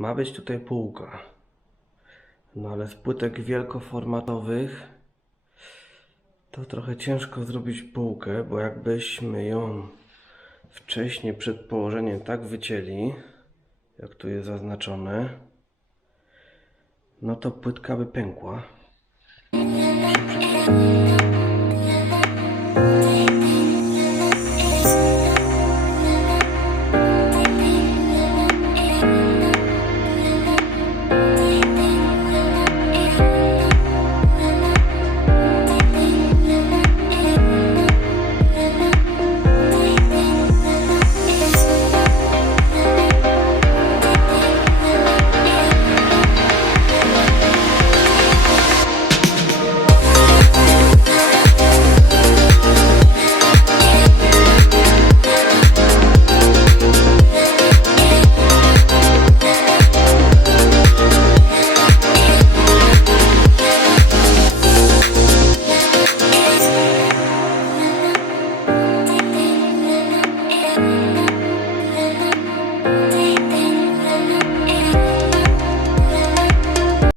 Ma być tutaj półka. No ale z płytek wielkoformatowych to trochę ciężko zrobić półkę, bo jakbyśmy ją wcześniej przed położeniem tak wycięli, jak tu jest zaznaczone, no to płytka by pękła. Baby